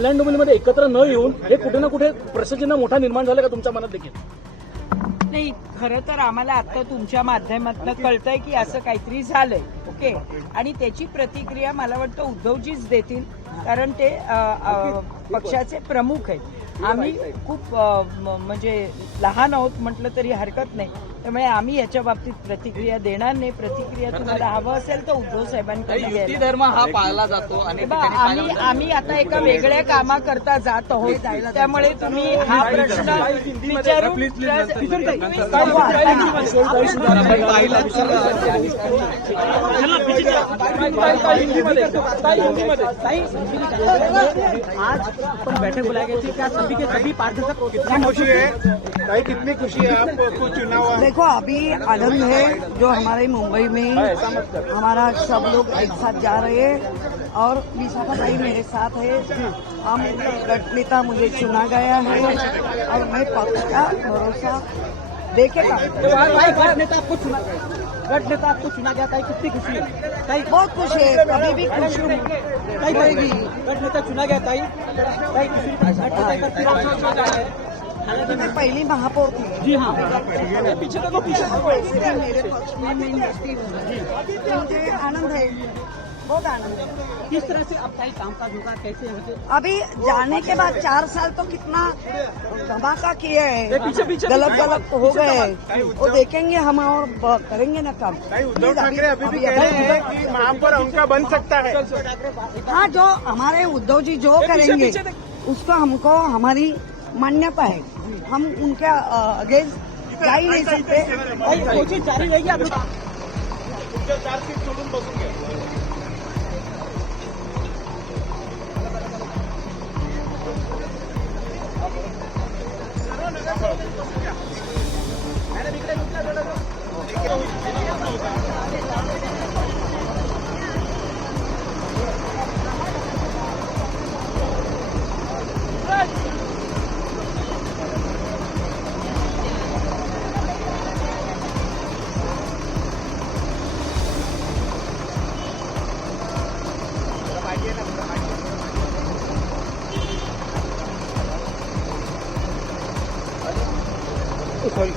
कल्याण डोंबिवलीमध्ये एकत्र न येऊन हे कुठे ना कुठे प्रश्नचिन्ह मोठा निर्माण झाला का तुमच्या मनात देखील? नाही, खरं तर आम्हाला आता तुमच्या माध्यमातून कळतंय की असं काहीतरी झालंय. ओके, आणि त्याची प्रतिक्रिया मला वाटतं उद्धवजीच देतील, कारण ते पक्षाचे प्रमुख आहेत. आम्ही खूप म्हणजे लहान आहोत म्हटलं तरी हरकत नाही, त्यामुळे आम्ही याच्या बाबतीत प्रतिक्रिया देणार नाही. प्रतिक्रिया तुम्हाला हवं असेल तर उद्धव साहेबांकडे युती धर्म हा पाळला जातो आणि आम्ही आता एका वेगळ्या कामाकरता जात आहोत, त्यामुळे तुम्ही हा प्रश्न विचारून आज आपण बैठक बुलाई गई थी, क्या सभी के सभी पार्षद कितनी खुशी है भाई, कितनी खुशी है आपको चुनाव? देखो, अभी आनंद है जो हमारे मुंबई में हमारा सब लोग एक साथ जा रहे हैं और विशाखा भाई मेरे साथ है. हम गठ नेता मुझे चुना गया है और मैं पक्का भरोसा देखेगा. गठ नेता आपको चुना गया था, कितनी खुशी है? बहुत खुश है, अभी भी खुश हूँ. गठ नेता चुना गया था, मैं पहली महापौर थी. जी हाँ, पीछे देखो, इसलिए मेरे पक्ष में मैं निष्ठी हूँ. मुझे आनंद है, बहुत आनंद है. किस तरह से अब ताई कामकाज होगा, कैसे होते? अभी जाने के बाद 4 साल तो कितना धमाका किए हैं, गलत हो गए, वो देखेंगे हम और करेंगे ना काम. उद्धव ठाकरे अभी भी कह रहे हैं कि महापौर उनका बन सकता है. हाँ, जो हमारे उद्धव जी जो करेंगे उसको हमको हमारी मान्यता है. हम उनके अगेंस्ट जा ही नहीं सकते. कोशिश जारी रहेगी आप लोग. सॉरी